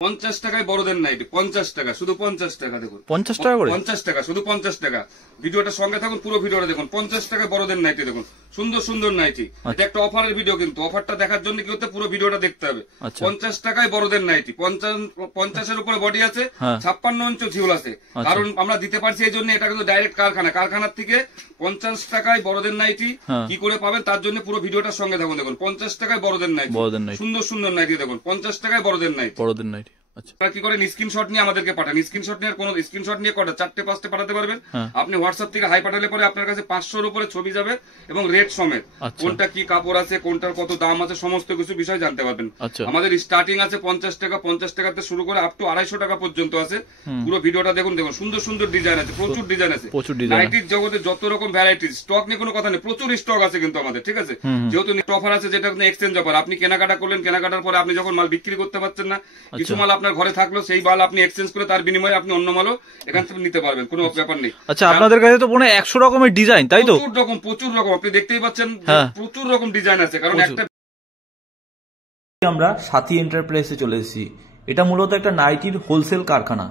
50 টাকায় বড়দের নাইটি, 50 টাকা, শুধু 50 টাকা। দেখুন 50 টাকা করে, 50 টাকা, শুধু 50 টাকা। ভিডিওটার সঙ্গে থাকুন, পুরো ভিডিওটা দেখুন। 50 টাকায় বড়দের নাইটি দেখুন, সুন্দর সুন্দর নাইটি। এটা একটা অফারের ভিডিও, কিন্তু অফারটা দেখার জন্য কি হতে, পুরো ভিডিওটা দেখতে হবে। 50 টাকায় বড়দের নাইটি, 50-এর উপরে বডি আছে, 56 ইঞ্চি ঝিউল আছে। কারণ আমরা দিতে পারছি এই জন্য, এটা কিন্তু ডাইরেক্ট কারখানার থেকে 50 টাকায় বড়দের নাইটি কি করে পাবেন তার জন্য পুরো ভিডিওটার সঙ্গে থাকুন। দেখুন 50 টাকায় বড়দের নাইটি, সুন্দর সুন্দর নাইটি দেখুন। 50 টাকায় বড়দের নাইটি। আপনারা কি করেন, স্ক্রিনশট নিয়ে আমাদেরকে পাঠান। স্ক্রিনশট নিয়ে কোন স্ক্রিনশট নিয়ে কটা 4-5টে পাঠাতে পারবেন। আপনি হোয়াটসঅ্যাপ থেকে হাই পাঠালে পরে আপনার কাছে 500-র উপরে ছবি যাবে এবং রেট সমেত, কোনটা কি কাপড় আছে, কোনটার কত দাম আছে, সমস্ত কিছু বিষয় জানতে পারবেন। আমাদের স্টার্টিং আছে 50 টাকা, 50 টাকাতে শুরু করে আপ টু 250 টাকা পর্যন্ত আছে। পুরো ভিডিওটা দেখুন। দেখুন সুন্দর সুন্দর ডিজাইন আছে, প্রচুর ডিজাইন আছে। নাইটির জগতে যত রকম ভ্যারাইটিস, স্টক নিয়ে কোনো কথা নেই, প্রচুর স্টক আছে কিন্তু আমাদের, ঠিক আছে। যেহেতু অফার আছে, যেটা এক্সচেঞ্জ অফার, আপনি কেনাকাটা করলেন, কেনাকাটার পরে আপনি যখন মাল বিক্রি করতে পারছেন না, কিছু মাল আপনার ঘরে থাকলো, সেই মাল আপনি এক্সচেঞ্জ করে তার বিনিময়ে আপনি অন্য মালও এখান থেকে নিতে পারবেন, কোনো ব্যাপার নেই। আচ্ছা, আপনাদের কাছে তো মনে হয় 100 রকমের ডিজাইন, তাই তো? প্রচুর রকম, আপনি দেখতেই পাচ্ছেন, প্রচুর রকম ডিজাইন আছে। কারণ একটা আমরা সাথী এন্টারপ্রাইজে চলে এসেছি। এটা মূলত একটা নাইটির হোলসেল কারখানা।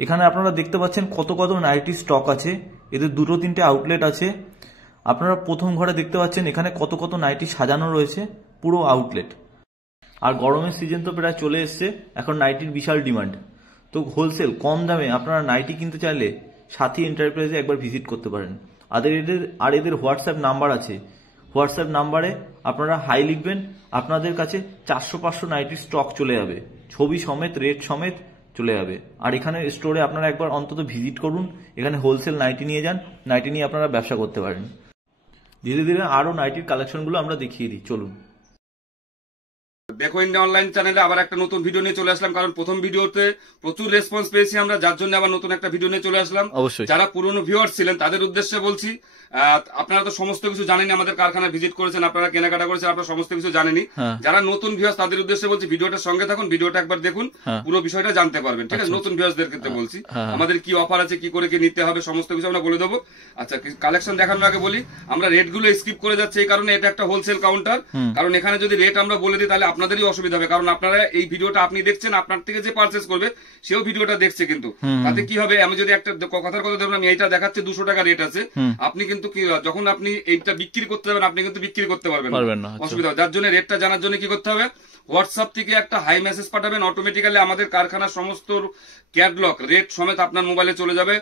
এখানে আপনারা দেখতে পাচ্ছেন কত কত নাইটির স্টক আছে। এদের 2-3টে আউটলেট আছে। আপনারা প্রথম ঘরে দেখতে পাচ্ছেন এখানে কত কত নাইটি সাজানো রয়েছে, পুরো আউটলেট। আর গরমের সিজন তো প্রায় চলে এসছে, এখন নাইটির বিশাল ডিমান্ড। তো হোলসেল কম দামে আপনারা নাইটি কিনতে চাইলে সাথী এন্টারপ্রাইজে একবার ভিজিট করতে পারেন। এদের হোয়াটসঅ্যাপ নাম্বার আছে। হোয়াটসঅ্যাপ নাম্বারে আপনারা হাই লিখবেন, আপনাদের কাছে 400-500 নাইটির স্টক চলে যাবে, ছবি সমেত, রেট সমেত চলে যাবে। আর এখানে স্টোরে আপনারা একবার অন্তত ভিজিট করুন, এখানে হোলসেল নাইটি নিয়ে যান, নাইটি নিয়ে আপনারা ব্যবসা করতে পারেন। ধীরে ধীরে আরো নাইটির কালেকশনগুলো আমরা দেখিয়ে দিই, চলুন। দেখো ইন্ডিয়া অনলাইন চ্যানেলে আবার একটা নতুন ভিডিও নিয়ে চলে আসলাম। কারণ প্রথম ভিডিওতে প্রচুর রেসপন্স পেয়েছি আমরা, যার জন্য আবার নতুন একটা ভিডিও নিয়ে চলে আসলাম। যারা পুরনো ভিউয়ার্স ছিলেন তাদের উদ্দেশ্যে বলছি, আপনারা তো সমস্ত কিছু জানেনই, আমাদের কারখানায় ভিজিট করেছেন, আপনারা কেনাকাটা করেছেন, আপনারা সমস্ত কিছু জানেনই। যারা নতুন ভিউয়ার্স তাদের উদ্দেশ্যে বলছি, ভিডিওটার সঙ্গে থাকুন, ভিডিওটা একবার দেখুন, পুরো বিষয়টা জানতে পারবেন, ঠিক আছে। নতুন ভিউয়ার্সদের ক্ষেত্রে বলছি, আমাদের কি অফার আছে, কি করে কি নিতে হবে, সমস্ত কিছু আমরা বলে দেবো। আচ্ছা, কালেকশন দেখানোর আগে বলি, আমরা রেট গুলো স্কিপ করে যাচ্ছি এই কারণে, এটা একটা হোলসেল কাউন্টার। কারণ এখানে যদি রেট আমরা বলে দিই তাহলে আপনাদেরই অসুবিধা হবে। কারণ আপনারা এই ভিডিওটা আপনি দেখছেন, আপনার থেকে যে পারচেজ করবে সেও ভিডিওটা দেখছে, কিন্তু তাতে কি হবে, আমি যদি একটা কথার কথা ধরুন, আমি এইটা দেখাচ্ছি 200 টাকা রেট আছে, আপনি কিন্তু যখন আপনি এইটা বিক্রি করতে যাবেন, আপনি কিন্তু বিক্রি করতে পারবেন না, অসুবিধা। যার জন্য রেটটা জানার জন্য কি করতে হবে, হোয়াটসঅ্যাপ থেকে একটা হাই মেসেজ পাঠাবেন, অটোমেটিক্যালি আমাদের কারখানার সমস্ত ক্যাটলগ রেট সমেত আপনার মোবাইলে চলে যাবে।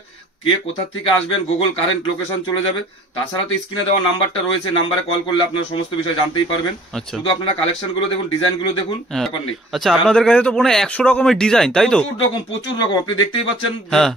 কে কোথা থেকে আসবেন, গুগল কারেন্ট লোকেশন চলে যাবে। তাছাড়া তো স্ক্রিনে দেওয়া নাম্বারটা রয়েছে, নাম্বারে কল করলে আপনারা সমস্ত বিষয় জানতেই পারবেন। শুধু আপনারা কালেকশন গুলো দেখুন, ডিজাইন গুলো দেখুন, ব্যাপার নেই। আচ্ছা, আপনাদের কাছে তো মনে হয় 100 রকমের ডিজাইন, তাই তো? প্রচুর রকম, আপনি দেখতেই পাচ্ছেন,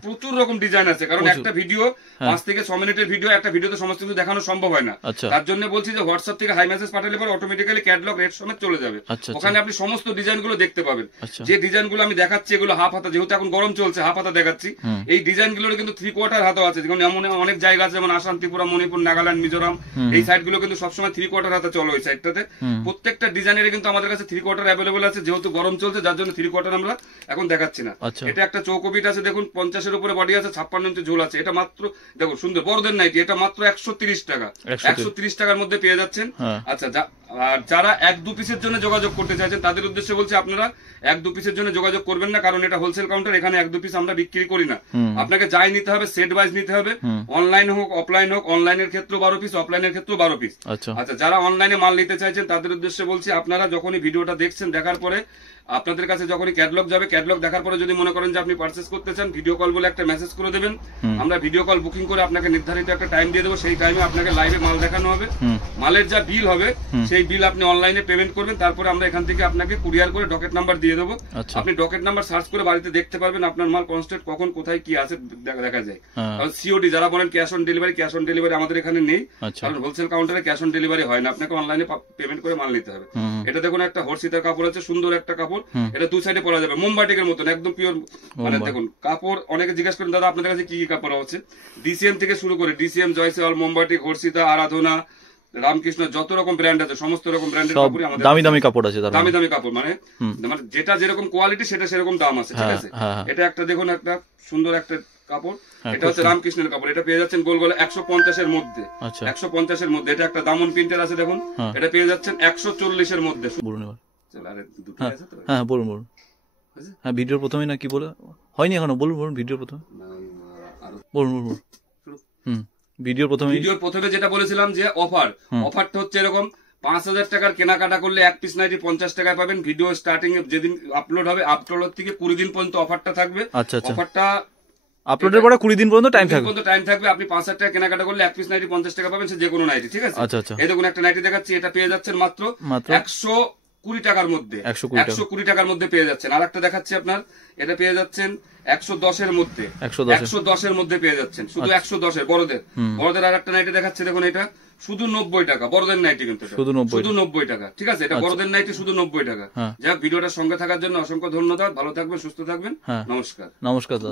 প্রচুর রকম ডিজাইন আছে। কারণ একটা ভিডিও 5 থেকে 6 মিনিটের ভিডিও, একটা ভিডিওতে সমস্ত কিছু দেখানো সম্ভব হয় না। তার জন্য বলছি যে হোয়াটসঅ্যাপ থেকে হাই মেসেজ পাঠালে পরে অটোমেটিক্যালি ক্যাটলগ রেট সমেত চলে যাবে, ওখানে আপনি সমস্ত ডিজাইন গুলো দেখতে পাবেন। যে ডিজাইন গুলো আমি দেখাচ্ছি এগুলো হাফ হাতা, যেহেতু এখন গরম চলছে হাফ হাতা দেখাচ্ছি। এই ডিজাইন গুলোর কিন্তু 3/4 হাতা আছে, এমন অনেক জায়গা আছে, যেমন আসাম, ত্রিপুরা, মণিপুর, নাগাল্যান্ড, মিজোরাম, এই সাইড গুলো কিন্তু সবসময় 3/4 হাতা চলে ওই সাইডটাতে। প্রত্যেকটা ডিজাইনের কিন্তু আমাদের কাছে 3/4 অ্যাভেলেবল আছে, যেহেতু গরম চলছে যার জন্য 3/4 আমরা এখন দেখাচ্ছি না। এটা একটা চৌকোবিট আছে, দেখুন 50-এর উপরে বডি আছে, 56 ইঞ্চি ঝোল আছে। এটা মাত্র দেখুন সুন্দর বড়দের নাইটি, এটা মাত্র 130 টাকা, 130 টাকার মধ্যে পেয়ে যাচ্ছেন। আচ্ছা, আর যারা 1-2 পিসের জন্য যোগাযোগ করতে চাইছেন তাদের উদ্দেশ্যে বলছি, আপনারা 1-2 পিসের জন্য যোগাযোগ করবেন না, কারণ এটা হোলসেল কাউন্টার, এখানে 1-2 পিস আমরা বিক্রি করি না। আপনাকে যাই নিতে হবে সেট ওয়াইজ নিতে হবে, অনলাইন হোক অফলাইন হোক, অনলাইনের ক্ষেত্রে 12 পিস, অফলাইনের ক্ষেত্রে 12 পিস। আচ্ছা, যারা অনলাইনে মাল নিতে চাইছেন তাদের উদ্দেশ্যে বলছি, আপনারা যখনই ভিডিওটা দেখছেন, দেখার পরে আপনাদের কাছে যখনই ক্যাটলগ যাবে, ক্যাটলগ দেখার পরে যদি মনে করেন যে আপনি পারচেজ করতে চান, ভিডিও কল বলে একটা মেসেজ করে দেবেন। আমরা ভিডিও কল বুকিং করে আপনাকে নির্ধারিত একটা টাইম দিয়ে দেবো, সেই টাইমে আপনাকে লাইভে মাল দেখানো হবে। মালের যা বিল হবে সেই বিল আপনি অনলাইনে পেমেন্ট করবেন, তারপরে আমরা এখান থেকে আপনাকে কুরিয়ার করে ডকেট নাম্বার দিয়ে দেবো। আপনি ডকেট নাম্বার সার্চ করে বাড়িতে দেখতে পারবেন আপনার মাল কনস্ট্যান্ট কখন কোথায় কি আছে দেখা যায়। সিওডি যারা বলেন cash on delivery, cash on delivery আমাদের এখানে নেই, কারণ হোলসেল কাউন্টারে ক্যাশ অন ডেলিভারি হয় না, আপনাকে অনলাইনে পেমেন্ট করে মাল নিতে হবে। এটা দেখুন একটা হর্ষিতার কাপড় আছে, সুন্দর একটা কাপড়, এটা 2 সাইডে পরা যাবে, মোমবাটিকের মতন একদম পিওর। মানে দেখুন কাপড়, অনেকে জিজ্ঞাসা করেন দাদা আপনাদের কাছে কি কি কাপড় আছে, ডিসিএম থেকে শুরু করে ডিসিএম, জয়সওয়াল, মোমবাটিক, হর্ষিতা, আরাধনা, রামকৃষ্ণ, যত রকম ব্র্যান্ড আছে সমস্ত রকম ব্র্যান্ডের কাপড়ই আমাদের, দামি দামি কাপড় আছে, দামি দামি কাপড়, মানে যেটা যেরকম কোয়ালিটি সেটা সেরকম দাম আছে, ঠিক আছে। এটা একটা দেখুন একটা সুন্দর একটা কাপড়, এটা হচ্ছে রামকৃষ্ণের কাপড়, এটা পেয়ে যাচ্ছেন গোল গোল 150-এর মধ্যে, 150-এর মধ্যে। এটা একটা দামন প্রিন্টের আছে, দেখুন এটা পেয়ে যাচ্ছেন 140-এর মধ্যে। হ্যাঁ ভিডিওর প্রথমে না কি বলে হয়নি এখনো, বলুন বলুন ভিডিওর প্রথমে বলুন বলুন। ভিডিওর প্রথমে যেটা বলেছিলাম যে অফারটা হচ্ছে এরকম, 5,000 টাকার কেনাকাটা করলে এক পিস নাইটি 50 টাকায় পাবেন। ভিডিও স্টার্টিং যেদিন আপলোড হবে, আপলোড থেকে 20 দিন পর্যন্ত অফারটা থাকবে। আচ্ছা আচ্ছা, অফারটা আপলোডের পরে 20 দিন পর্যন্ত টাইম থাকবে। আপনি 5,000 টাকা কেনাকাটা করলে এক পিস নাইটি 50 টাকা পাবেন, সে যে কোনো নাইটি, ঠিক আছে? আচ্ছা আচ্ছা, এই দেখুন একটা নাইটি দেখাচ্ছি, এটা পেয়ে যাচ্ছেন মাত্র 120 টাকার মধ্যে। 120 টাকার মধ্যে পেয়ে যাচ্ছেন। আর একটা দেখাচ্ছি আপনার, এটা পেয়ে যাচ্ছেন 110 এর মধ্যে, 110 এর মধ্যে পেয়ে যাচ্ছেন, শুধু 110 এর বড়দের। আর একটা নাইটি দেখাচ্ছে, দেখুন এটা শুধু 90 টাকা, বড়দের নাইটি কিন্তু শুধু 90 টাকা, ঠিক আছে? এটা বড়দের নাইটি শুধু 90 টাকা। যাক, ভিডিওটার সঙ্গে থাকার জন্য অসংখ্য ধন্যবাদ। ভালো থাকবেন, সুস্থ থাকবেন, নমস্কার। নমস্কার।